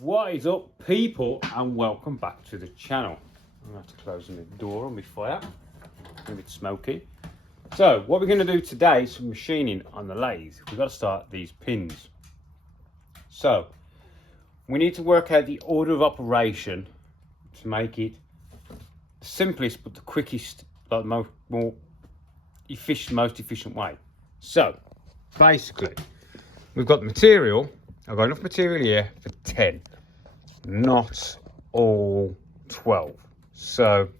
What is up, people, and welcome back to the channel. I'm going to have to close the door on my fire. It's a bit smoky. So what we're going to do today is some machining on the lathe. We've got to start these pins. So we need to work out the order of operation to make it the simplest but the quickest, like the most efficient way. So basically, we've got the material. I've got enough material here for 10, not all 12. So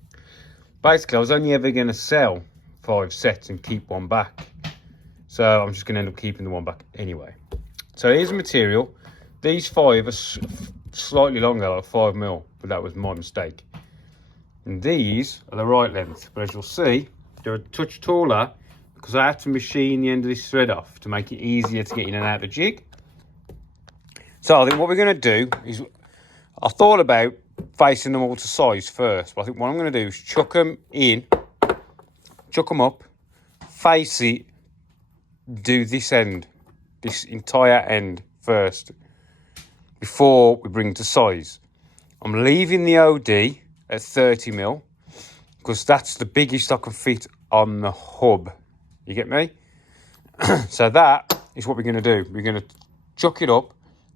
basically I was only ever going to sell 5 sets and keep one back. So I'm just going to end up keeping the one back anyway. So here's the material. These 5 are slightly longer, like 5mm, but that was my mistake. And these are the right length, but as you'll see, they're a touch taller because I had to machine the end of this thread off to make it easier to get in and out of the jig. So I think what we're going to do is, I thought about facing them all to size first, but I think what I'm going to do is chuck them in, chuck them up, face it, do this end, this entire end first, before we bring to size. I'm leaving the OD at 30mm, because that's the biggest I can fit on the hub. You get me? So that is what we're going to do. We're going to chuck it up,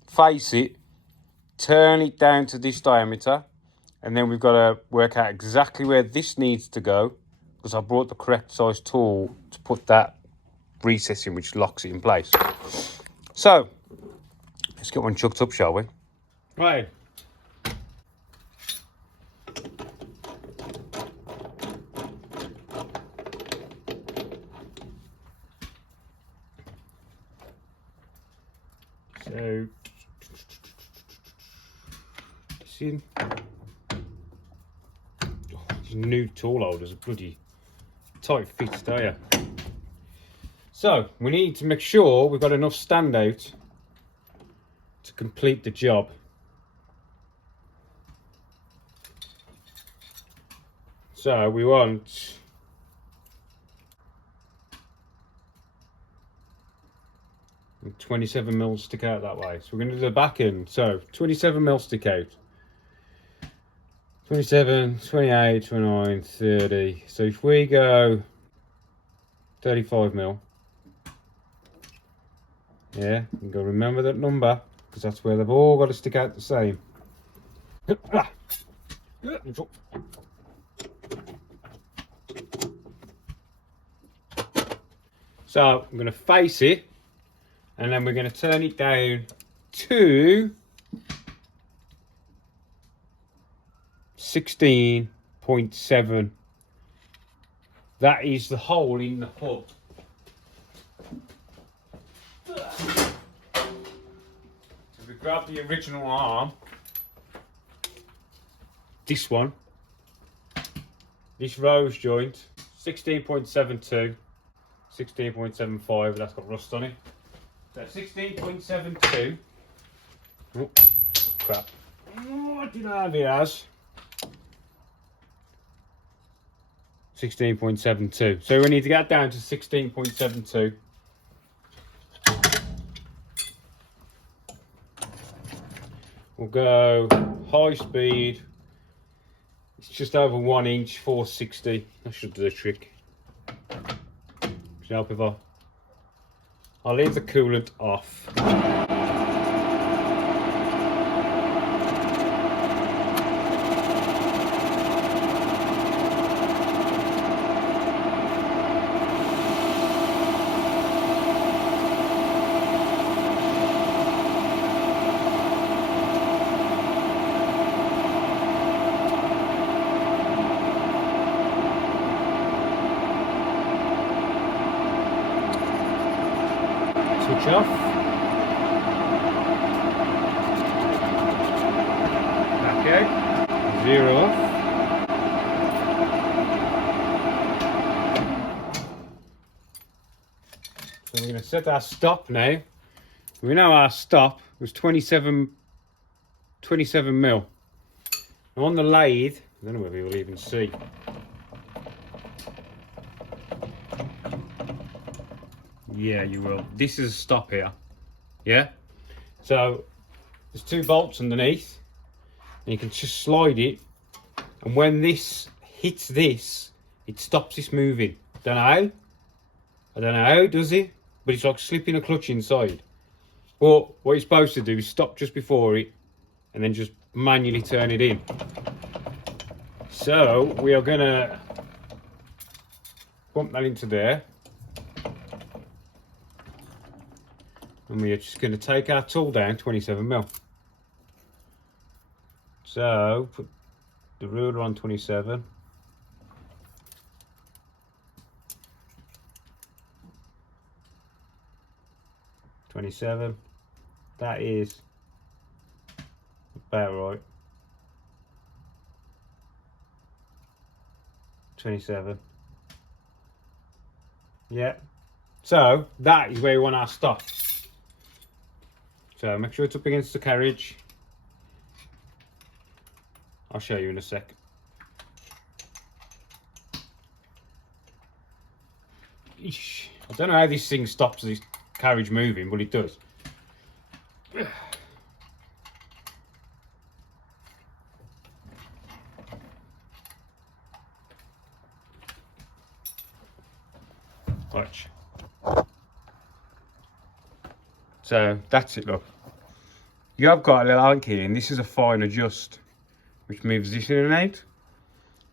face it, turn it down to this diameter, and then we've got to work out exactly where this needs to go, because I brought the correct size tool to put that recess in, which locks it in place. So let's get one chucked up, shall we? Right. So in. These new tool holders are bloody tight fits, don't you? So we need to make sure we've got enough standout to complete the job. So we want 27mm stick out that way. So we're going to do the back end. So 27mm stick out. 27, 28, 29, 30. So if we go 35mm, yeah, you got to remember that number, because that's where they've all got to stick out the same. So I'm going to face it, and then we're going to turn it down to 16.7. That is the hole in the hub. So we grab the original arm, this one, this rose joint, 16.72, 16.75, that's got rust on it. So 16.72. Oh, crap. What did I have it as? 16.72. So we need to get down to 16.72. We'll go high speed. It's just over 1 inch, 460. That should do the trick. Should help if I'll leave the coolant off. Switch off. Back out. 0 off. So we're going to set our stop now. We know our stop was 27mm. Now on the lathe, I don't know whether you'll even see. Yeah, you will. This is a stop here. Yeah? So there's 2 bolts underneath, and you can just slide it, and when this hits this, it stops this moving. Don't know how. I don't know how it does it, but it's like slipping a clutch inside. But what you're supposed to do is stop just before it, and then just manually turn it in. So we are gonna bump that into there, and we are just going to take our tool down 27mm. So put the ruler on 27. That is about right. 27. Yeah. So that is where we want our stop. So make sure it's up against the carriage. I'll show you in a sec. Eesh. I don't know how this thing stops this carriage moving, but it does. Watch. So that's it, look. You have got a little anchor here, and this is a fine adjust, which moves this in and out.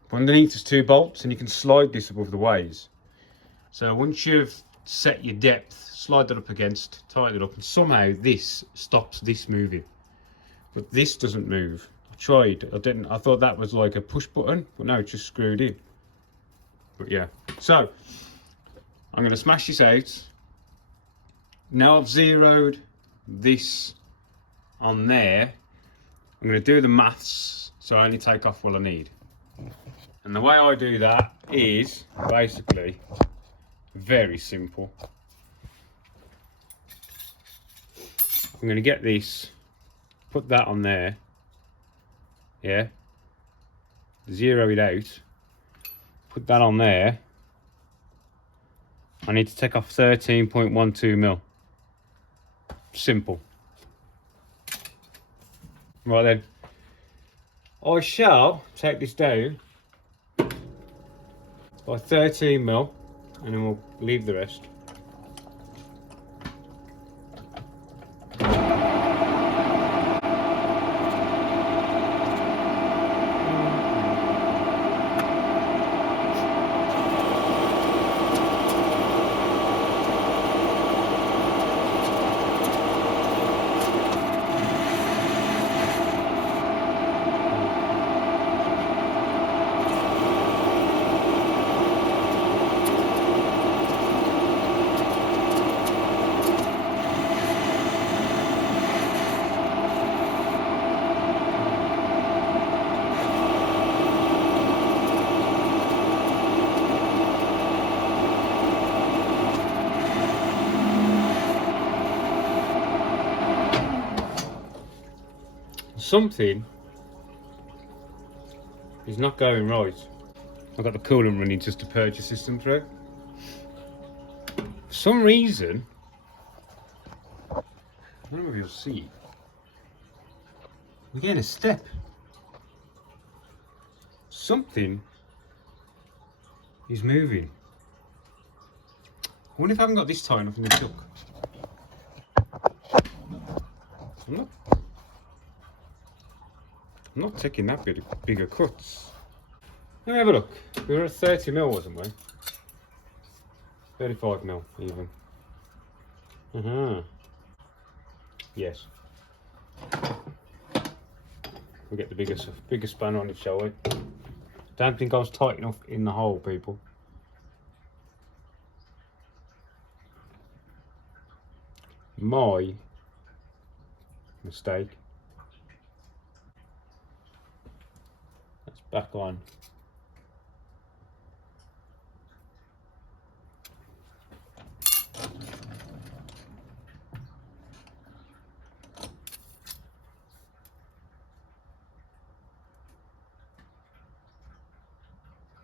But underneath there's 2 bolts, and you can slide this above the ways. So once you've set your depth, slide that up against, tighten it up, and somehow this stops this moving. But this doesn't move. I tried, I thought that was like a push button, but no, it's just screwed in. But yeah, so I'm going to smash this out. Now I've zeroed this on there, I'm going to do the maths, so I only take off what I need. And the way I do that is basically very simple. I'm going to get this, put that on there, yeah, zero it out, put that on there. I need to take off 13.12mm. Simple. Right then, I shall take this down by 13mm, and then we'll leave the rest. Something is not going right. I've got the coolant running just to purge the system through. For some reason, I don't know if you'll see, we're getting a step. Something is moving. I wonder if I haven't got this tight enough in the chuck. I'm not taking that bit of bigger cuts. Let me have a look. We were at 30mm, wasn't we? 35mm even. Yes. We'll get the bigger spanner on it, shall we? Don't think I was tight enough in the hole, people. My mistake. That's back on.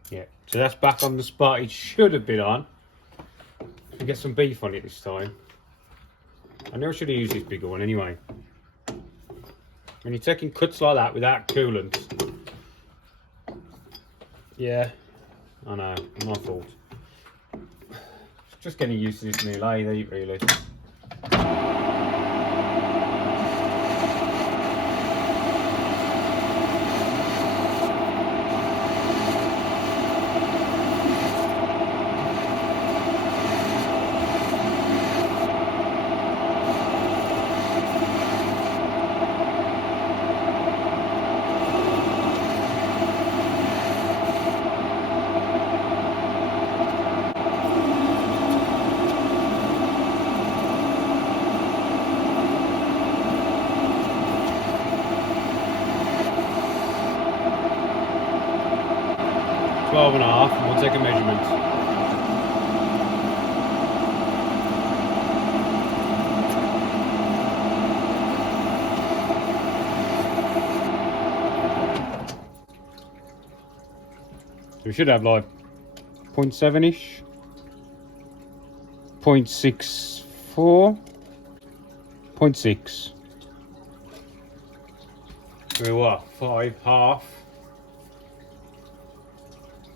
Yeah, so that's back on the spot it should have been on. We get some beef on it this time. I know I should have used this bigger one anyway. When you're taking cuts like that without coolant. Yeah, I know, my fault. Just getting used to this new lathe, really. 12 and a half, and we'll take a measurement. So we should have like 0.7-ish, 0.64, 0.6. So what, 5.5?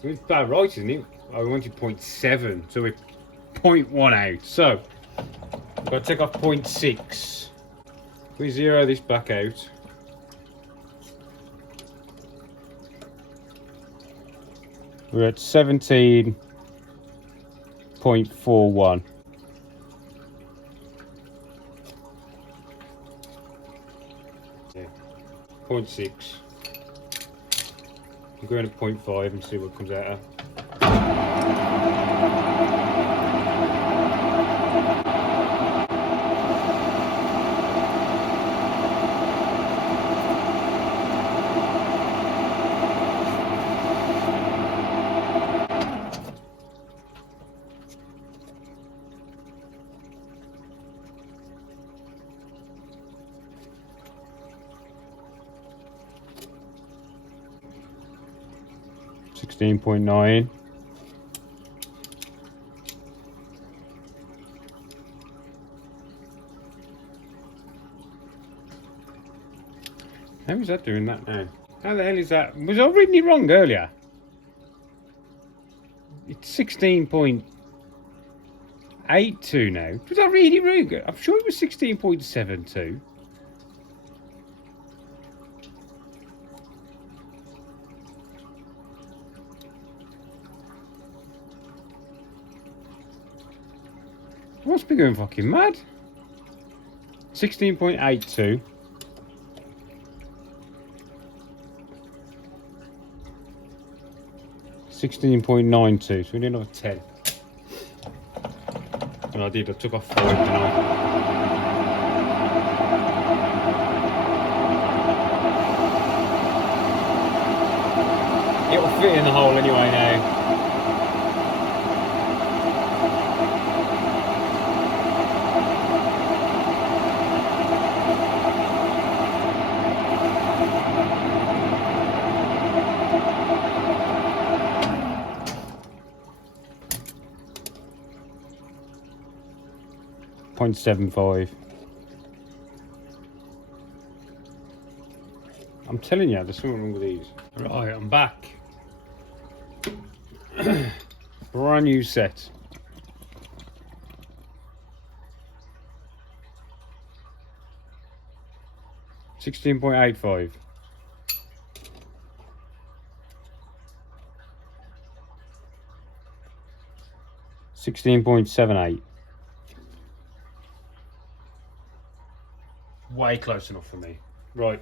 It's about right, isn't it? I wanted 0.7, so we're 0.1 out. So I've got to take off 0.6. We zero this back out. We're at 17.41. Yeah, 0.6. I'm going to 0.5 and see what comes out of. $16.9. How is that doing that now? How the hell is that? Was I reading it wrong earlier? It's 16.82 now. Was I reading it wrong? I'm sure it was 16.72. I must be going fucking mad. 16.82. $16.92, so we need another 10. And I did, I took off 5 tonight. It'll fit in the hole anyway now. .75. I'm telling you, there's something wrong with these. Right, I'm back. Brand new set. $16.85. $16.78. Way close enough for me. Right.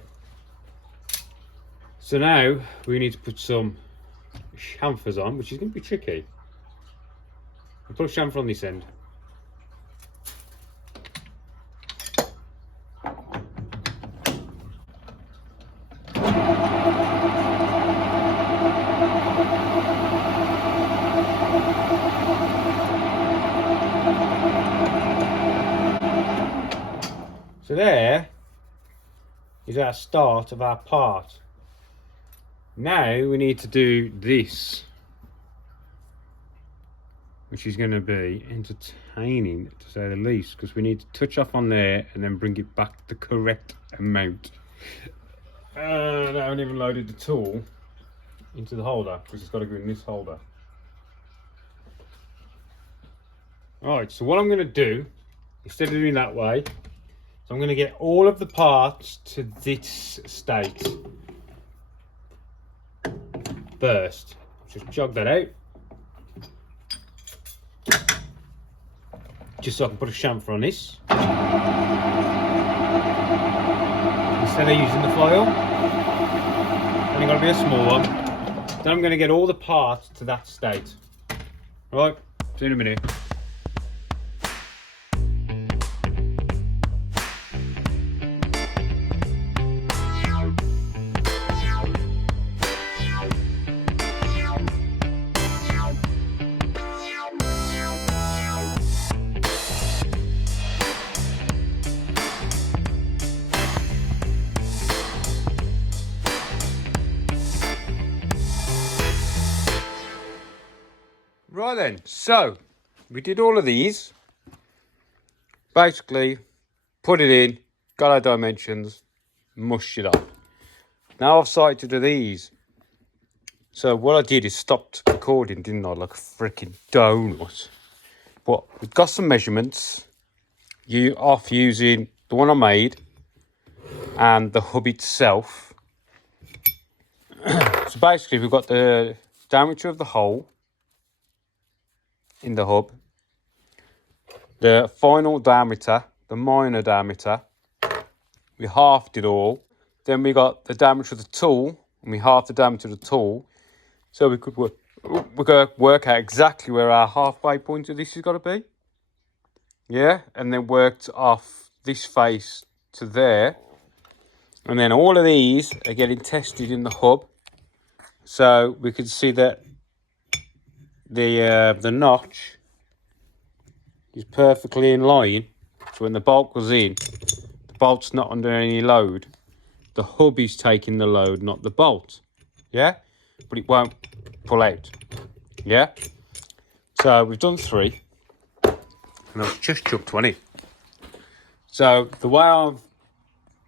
So now we need to put some chamfers on, which is going to be tricky. I'll put a chamfer on this end. So there is our start of our part. Now we need to do this, which is going to be entertaining to say the least, because we need to touch off on there and then bring it back the correct amount. And I haven't even loaded the tool into the holder because it's got to go in this holder. Alright, so what I'm going to do, instead of doing that way, so I'm going to get all of the parts to this state first. Just jog that out. Just so I can put a chamfer on this. Instead of using the file. Only got to be a small one. Then I'm going to get all the parts to that state. Right, see you in a minute. Right then, so we did all of these. Basically, put it in, got our dimensions, mushed it up. Now I've started to do these. So what I did is stopped recording, didn't I? Like a freaking donut. But we've got some measurements. You off using the one I made and the hub itself. So basically we've got the diameter of the hole in the hub, the final diameter, the minor diameter, we halved it all. Then we got the diameter of the tool, and we halved the diameter of the tool, so we could work out exactly where our halfway point of this has got to be. Yeah, and then worked off this face to there, and then all of these are getting tested in the hub, so we could see that the notch is perfectly in line. So when the bolt goes in, the bolt's not under any load. The hub is taking the load, not the bolt. Yeah, but it won't pull out. Yeah, so we've done 3 and I've just chucked 1 in. So the way I've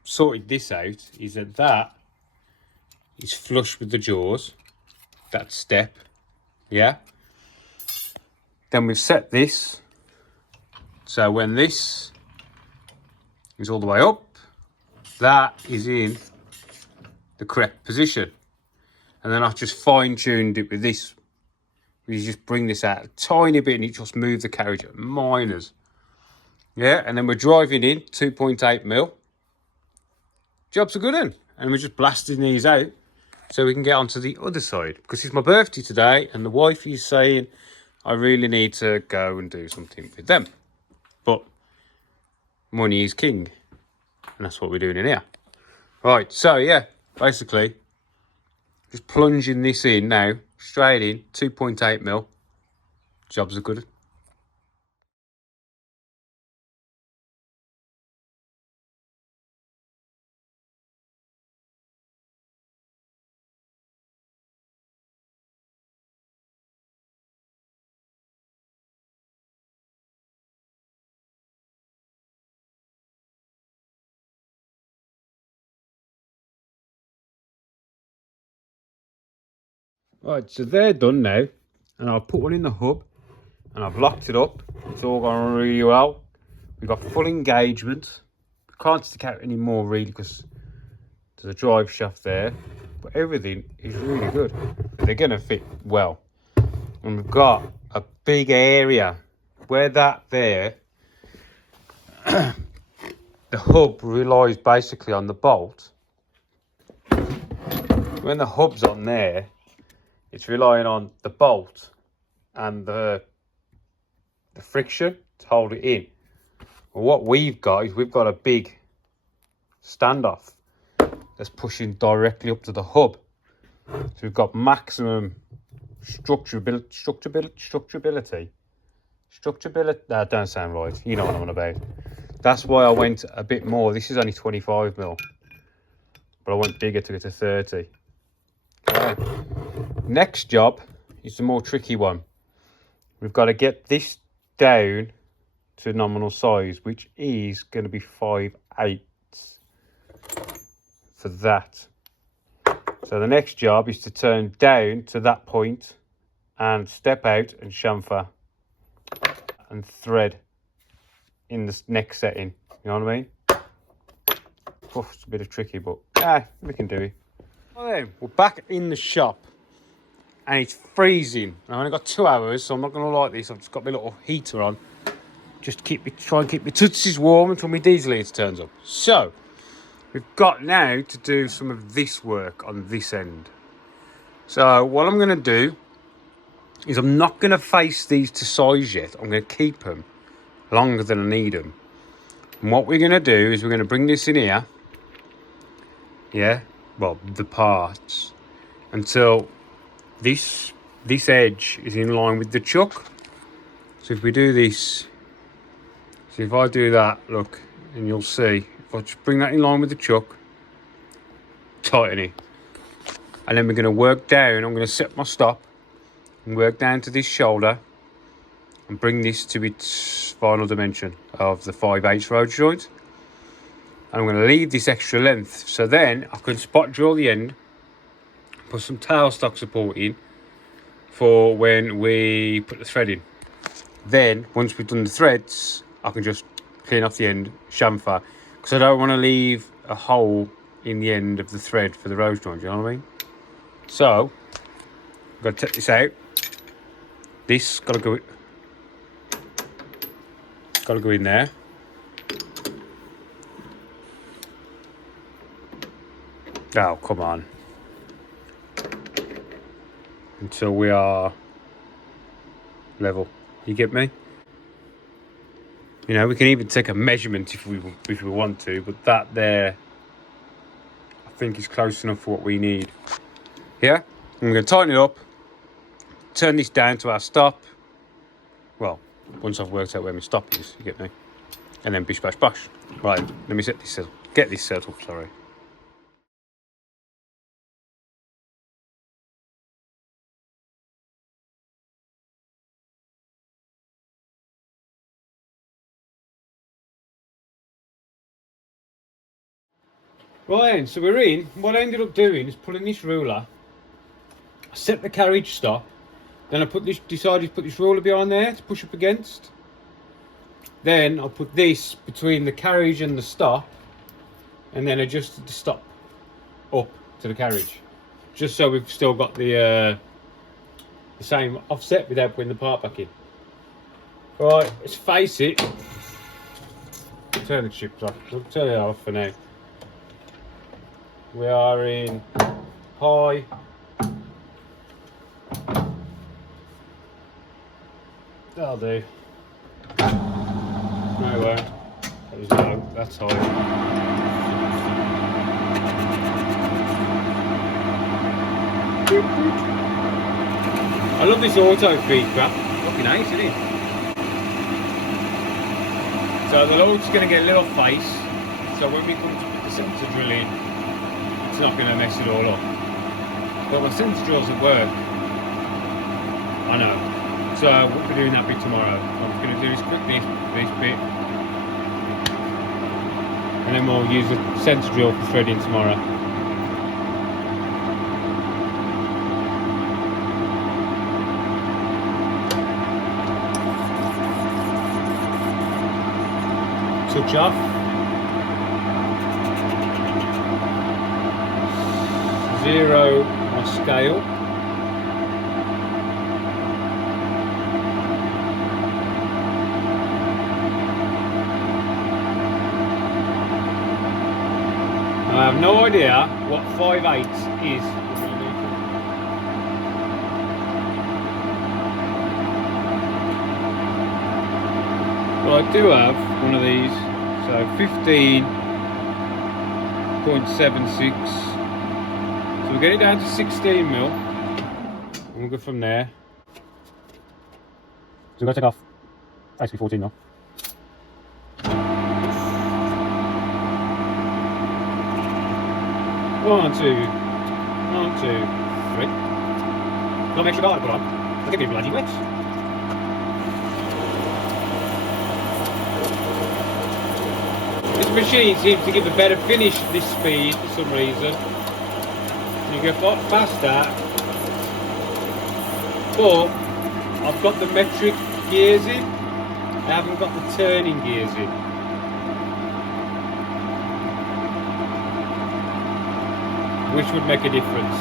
sorted this out is that is flush with the jaws, that step. Yeah, then we've set this so when this is all the way up, that is in the correct position. And then I've just fine-tuned it with this. You just bring this out a tiny bit and it just moves the carriage at minors. Yeah, and then we're driving in 2.8 mil. Job's a good one. And we're just blasting these out so we can get onto the other side. Because it's my birthday today and the wife is saying I really need to go and do something with them. But money is king. And that's what we're doing in here. Right, so yeah, basically, just plunging this in now, straight in, 2.8 mil. Jobs are good. Right, so they're done now. And I've put one in the hub and I've locked it up. It's all gone really well. We've got full engagement. We can't stick out any more really because there's a drive shaft there. But everything is really good. They're going to fit well. And we've got a big area where that there, the hub relies basically on the bolt. When the hub's on there, it's relying on the bolt and the friction to hold it in. Well, what we've got is we've got a big standoff that's pushing directly up to the hub. So we've got maximum structurability. That don't sound right. You know what I'm on about. That's why I went a bit more. This is only 25 mil, but I went bigger to get to 30. Okay. Next job is the more tricky one. We've got to get this down to nominal size, which is going to be 5/8. for that. So the next job is to turn down to that point and step out and chamfer and thread in the next setting. You know what I mean? Oh, it's a bit of tricky, but we can do it. Well then, we're back in the shop and it's freezing. I've only got 2 hours, so I'm not going to like this. I've just got my little heater on. Just try and keep my tootsies warm until my diesel heater turns up. So, we've got now to do some of this work on this end. So, what I'm going to do is I'm not going to face these to size yet. I'm going to keep them longer than I need them. And what we're going to do is we're going to bring this in here. Yeah, well, the parts, until this edge is in line with the chuck. So if we do this, so if I do that, look, and you'll see, if I just bring that in line with the chuck, tighten it, and then we're going to work down. I'm going to set my stop and work down to this shoulder and bring this to its final dimension of the 5/8 road joint. And I'm going to leave this extra length, so then I can spot drill the end, put some tailstock support in for when we put the thread in. Then once we've done the threads, I can just clean off the end, chamfer, because I don't want to leave a hole in the end of the thread for the rose joint. You know what I mean? So I've got to take this out. This got to go in there. Oh, come on. Until we are level. You get me? You know, we can even take a measurement if we want to, but that there, I think, is close enough for what we need. Yeah? I'm going to tighten it up, turn this down to our stop. Well, once I've worked out where my stop is, you get me? And then bish bash bash. Right, let me get this set up, sorry. Right then, so we're in. What I ended up doing is pulling this ruler, I set the carriage stop, then I decided to put this ruler behind there to push up against. Then I'll put this between the carriage and the stop, and then adjusted the stop up to the carriage, just so we've still got the same offset without putting the part back in. Right, let's face it. Turn the chips off. We'll turn it off for now. We are in high. That'll do. No way. That was low. That's high. I love this auto feed crap. Fucking nice, isn't it? So the load's going to get a little face. So when we come to put the sensor drill in, it's not going to mess it all up. But my sensor drills at work, I know. So we'll be doing that bit tomorrow. I'm going to do this quickly, this bit, and then we'll use the sensor drill for threading tomorrow. Touch off. 0 my scale. I have no idea what 5/8 is. Well, I do have one of these, so 15.76. So we'll get it down to 16 mil, and we'll go from there. So we've got to take off basically 14 mil. One, two, 3. Not an extra guard to put on. I'll give you bloody wet. This machine seems to give a better finish at this speed for some reason. You get a lot faster, but I've got the metric gears in, I haven't got the turning gears in. Which would make a difference.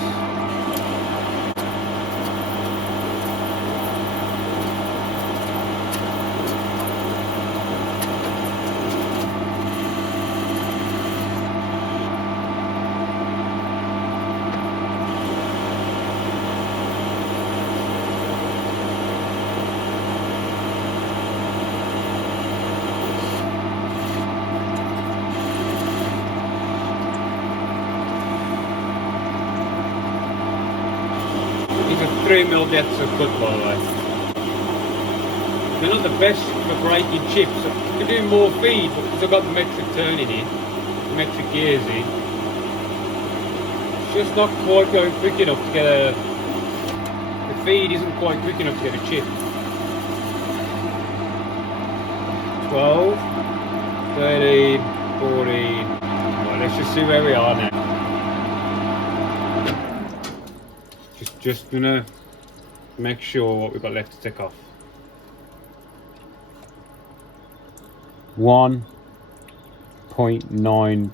These are 3mm depths of cut, by the way. They're not the best for breaking chips. I could do more feed, but because I've got the metric turning in, the metric gears in, it's just not quite going quick enough to get a... The feed isn't quite quick enough to get a chip. 12, 13, 14... Well, let's just see where we are now. Just gonna make sure what we've got left to take off. 1.9.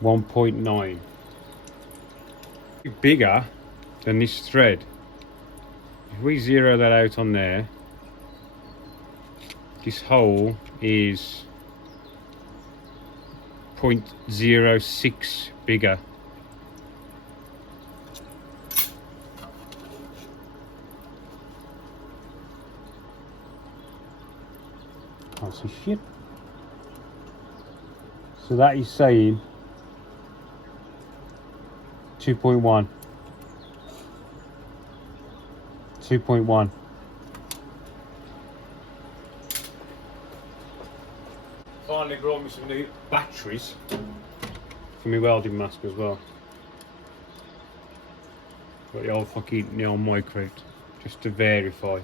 1.9. Bigger than this thread. If we zero that out on there, this hole is 0.06 bigger. Can't see shit. So that is saying 2.1. 2.1. Finally brought me some new batteries for my welding mask as well. Got the old fucking neon micro just to verify.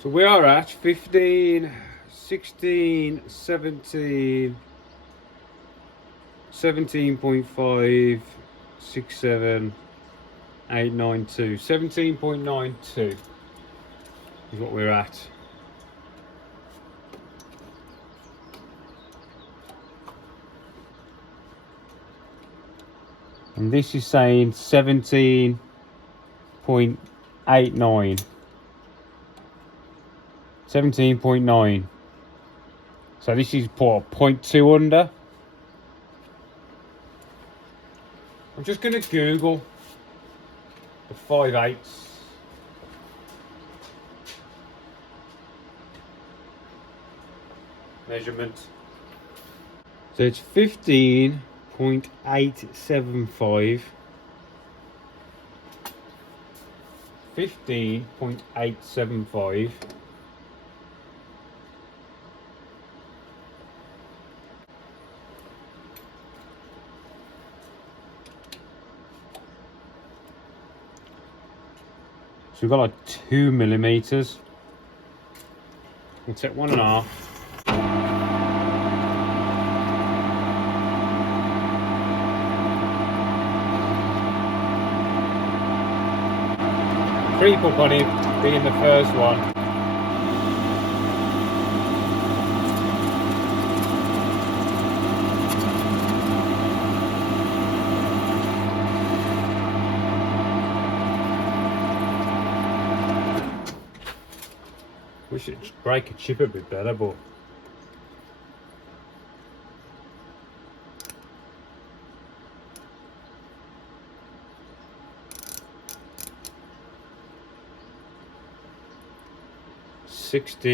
So we are at 15, 16, 17, 17.5, 67, 892. 17.92 is what we're at. And this is saying 17.89. 17.9. So this is 0.2 under. I'm just going to Google the 5/8 measurement. So it's 15.875. 15.875. So we've got like 2 millimeters. We'll take 1.5. Creep up on it, being the first one. We should break a chip a bit better, but .6.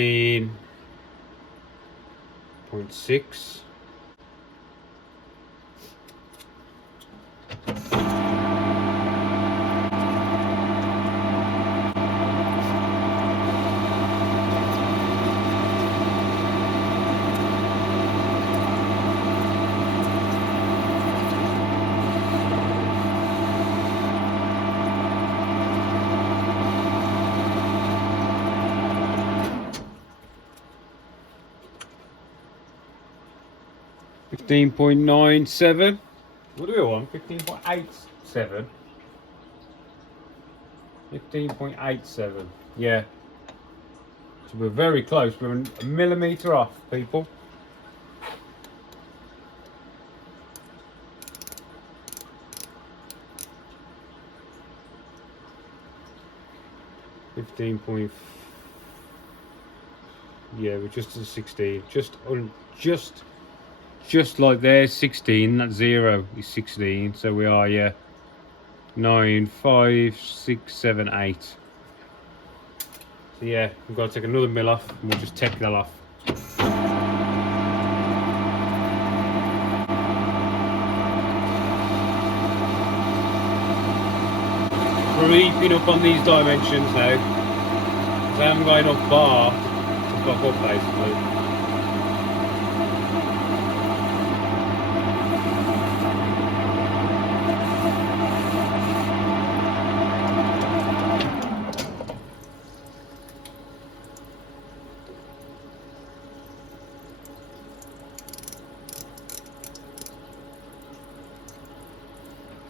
15.97. What do we want? 15.87. 15.87. Yeah. So we're very close. We're a millimetre off, people. Yeah, we're just at 16. Just like there, 16. That 0 is 16. So we are, yeah, 9, 5, 6, 7, 8. So yeah, we've got to take another mill off, and we'll just take that off. Creeping up on these dimensions now, because I haven't got enough bar to fuck up basically.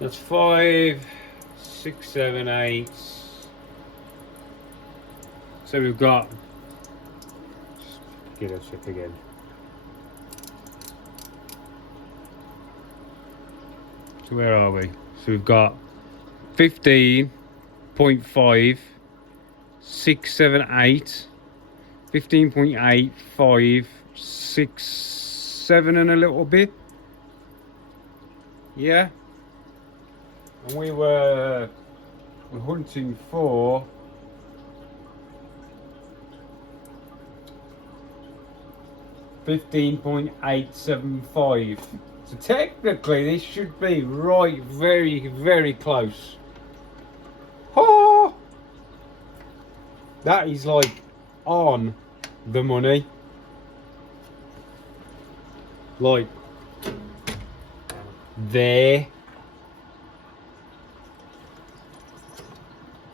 That's 5, 6, 7, 8. So we've got, just get a check again. So where are we? So we've got 15.5, 6, 7, 8, 15.8, 5, 6, 7 and a little bit. Yeah. And we're hunting for 15.875. So technically this should be right, very, very close. Oh, that is like on the money. Like there.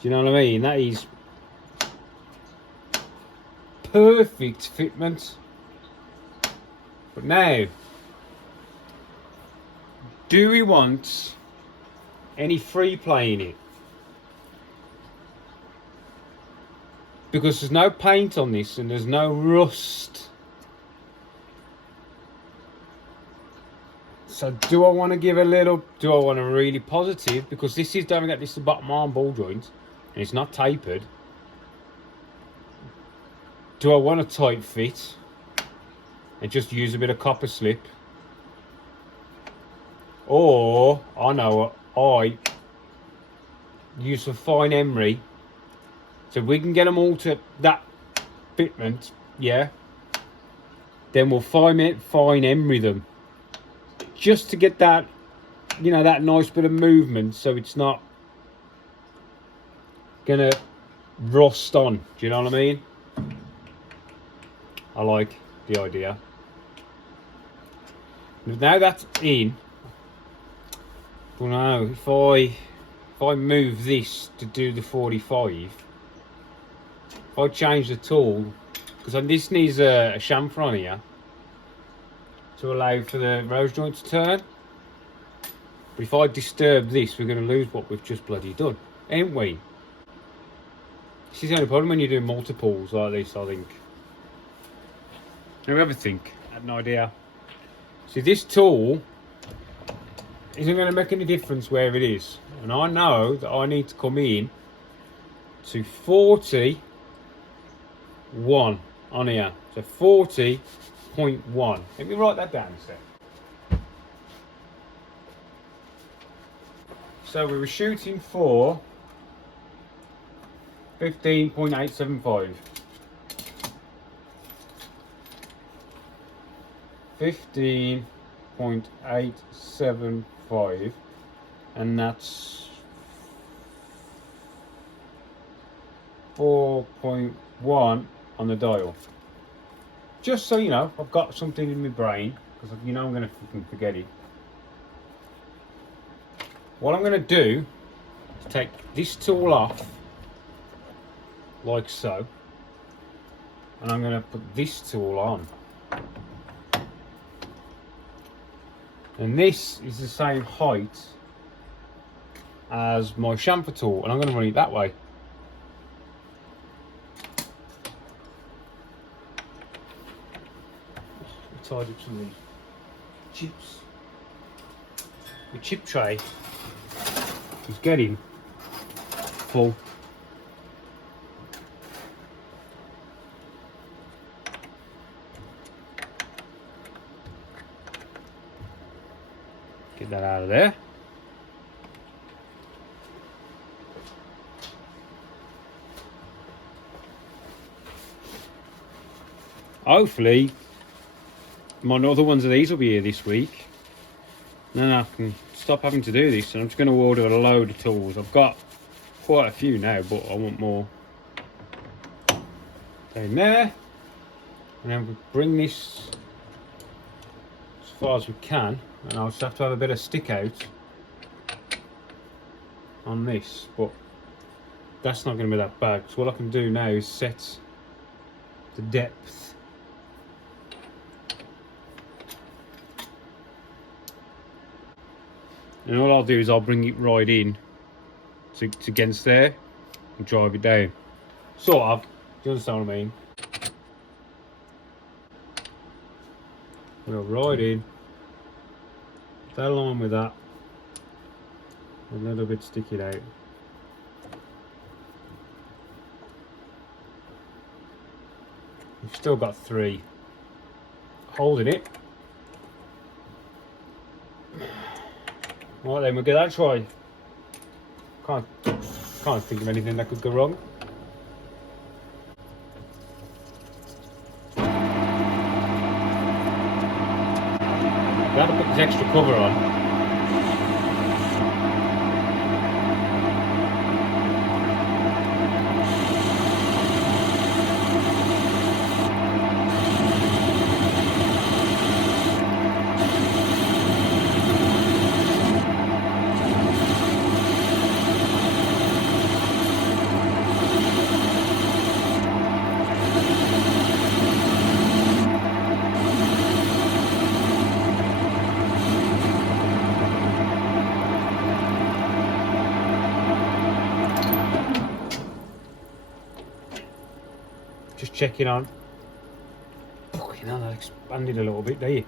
Do you know what I mean? That is perfect fitment. But now, do we want any free play in it? Because there's no paint on this and there's no rust. So do I want to give a little, do I want to really positive? Because this is, don't forget, this is the bottom arm ball joint and it's not tapered. Do I want a tight fit and just use a bit of copper slip? Or, I know, I use some fine emery. So if we can get them all to that fitment, yeah, then we'll fine emery them. Just to get that, you know, that nice bit of movement so it's not gonna rust on. Do you know what I mean? I like the idea. Now that's in, well, now if I move this to do the 45, if I change the tool, because this needs a chamfer on here to allow for the rose joint to turn. But if I disturb this, we're going to lose what we've just bloody done, ain't we? This is the only problem when you're doing multiples like this, I think. Let me have a think. I have no idea. See, this tool isn't going to make any difference where it is. And I know that I need to come in to 41 on here. So 40.1. Let me write that down a sec. So we were shooting for 15.875. 15.875, and that's 4.1 on the dial. Just so you know, I've got something in my brain, because you know I'm going to fucking forget it. What I'm going to do is take this tool off, like so, and I'm going to put this tool on. And this is the same height as my chamfer tool, and I'm going to run it that way. I tied up some of these chips. The chip tray is getting full. Get that out of there. Hopefully, my other ones of these will be here this week. Then I can stop having to do this, and I'm just going to order a load of tools. I've got quite a few now, but I want more. Down there, and then we bring this as far as we can, and I'll just have to have a bit of stick out on this, but that's not going to be that bad, because what I can do now is set the depth. And all I'll do is I'll bring it right in to against there and drive it down. Sort of. Do you understand what I mean? We'll right in. That along with that. A little bit stick it out. We've still got 3. Holding it. Right then, we'll give that a try. Can't think of anything that could go wrong. Gotta put this extra cover on. Just checking on. Fucking hell, that expanded a little bit, do you?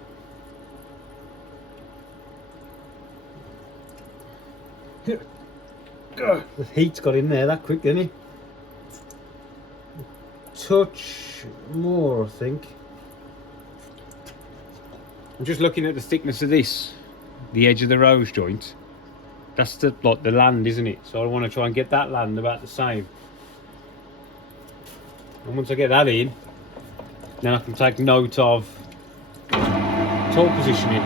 The heat's got in there that quick, didn't it? Touch more, I think. I'm just looking at the thickness of this, the edge of the rose joint. That's the land, isn't it? So I want to try and get that land about the same. And once I get that in, then I can take note of tool positioning.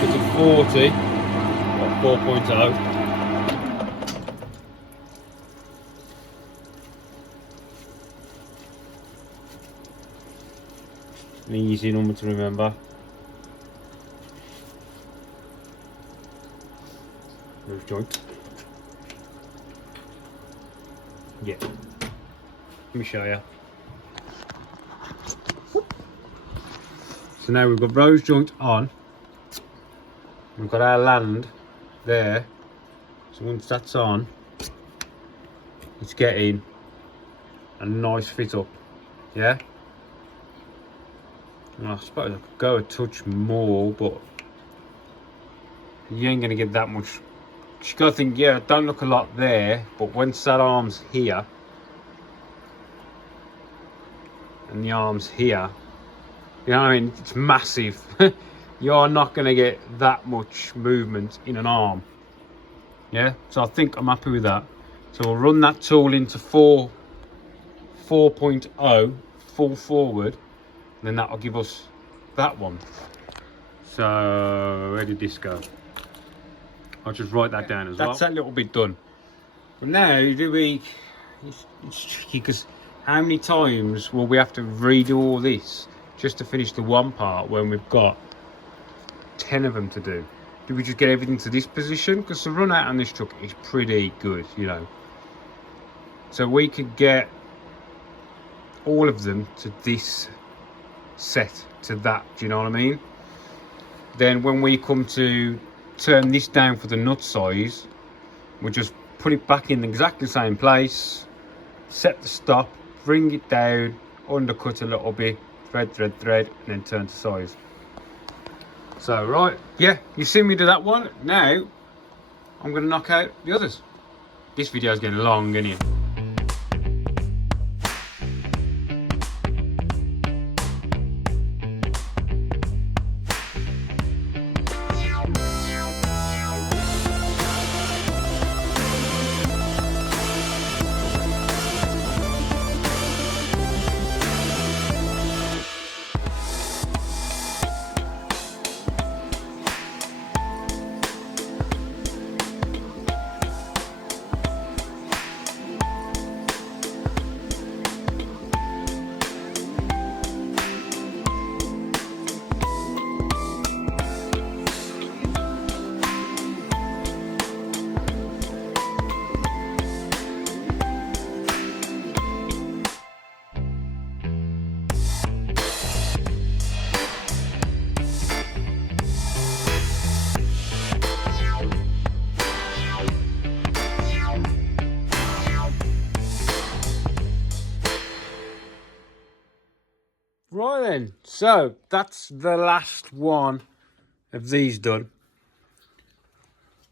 It's a 40 or 4.0. An easy number to remember. Roof joint. Yeah. Let me show you. So now we've got rose joint on. We've got our land there. So once that's on, it's getting a nice fit up. Yeah. And I suppose I could go a touch more, but you ain't gonna get that much. You gotta think, yeah, don't look a lot there, but once that arm's here and the arm's here, you know what I mean, it's massive. You're not gonna get that much movement in an arm. Yeah, so I think I'm happy with that. So we'll run that tool into 4.0 full forward, and then that'll give us that one. So where did this go? I'll just write that down as well. That's that little bit done. But now, it's tricky, because how many times will we have to redo all this just to finish the one part when we've got 10 of them to do? Do we just get everything to this position? Because the run out on this truck is pretty good, you know. So we could get all of them to this set to that, do you know what I mean? Then when we come to turn this down for the nut size, we'll just put it back in exactly the same place, set the stop, bring it down, undercut a little bit, thread, and then turn to size. So right, yeah, you've seen me do that one. Now I'm going to knock out the others. This video is getting long, isn't it? Right then, so that's the last one of these done.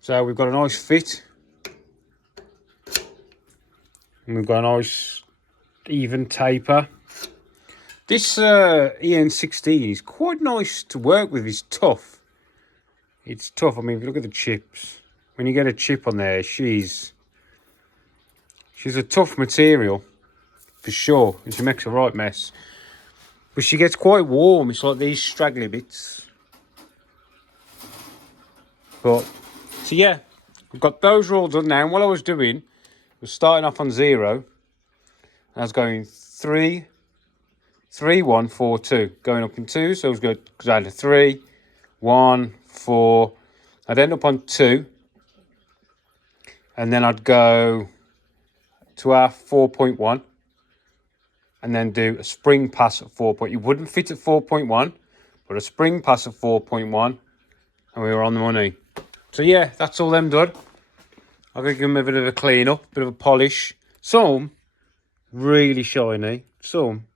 So we've got a nice fit, and we've got a nice even taper. This EN16 is quite nice to work with. It's tough. It's tough. I mean, if you look at the chips, when you get a chip on there, she's a tough material for sure, and she makes a right mess. But she gets quite warm. It's like these straggly bits. But, so yeah, we've got those all done now. And what I was doing was starting off on 0. I was going 3, 3, 1, 4, 2. Going up in 2, so I was going down to 3, 1, 4. I'd end up on 2. And then I'd go to our 4.1. And then do a spring pass at 4. You wouldn't fit at 4.1, but a spring pass at 4.1, and we were on the money. So yeah, that's all them done. I'm gonna give them a bit of a clean up, a bit of a polish. Some really shiny, some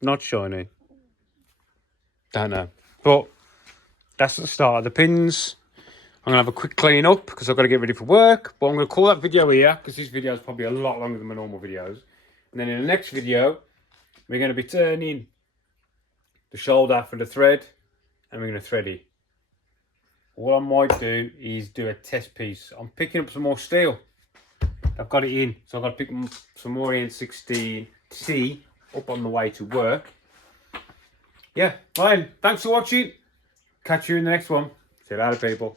not shiny. Don't know, but that's the start of the pins. I'm gonna have a quick clean up because I've got to get ready for work. But I'm gonna call that video here because this video is probably a lot longer than my normal videos. And then in the next video, we're going to be turning the shoulder for the thread, and we're going to thread it. What I might do is do a test piece. I'm picking up some more steel. I've got it in, so I've got to pick some more EN16T up on the way to work. Yeah, fine. Thanks for watching. Catch you in the next one. See you later, people.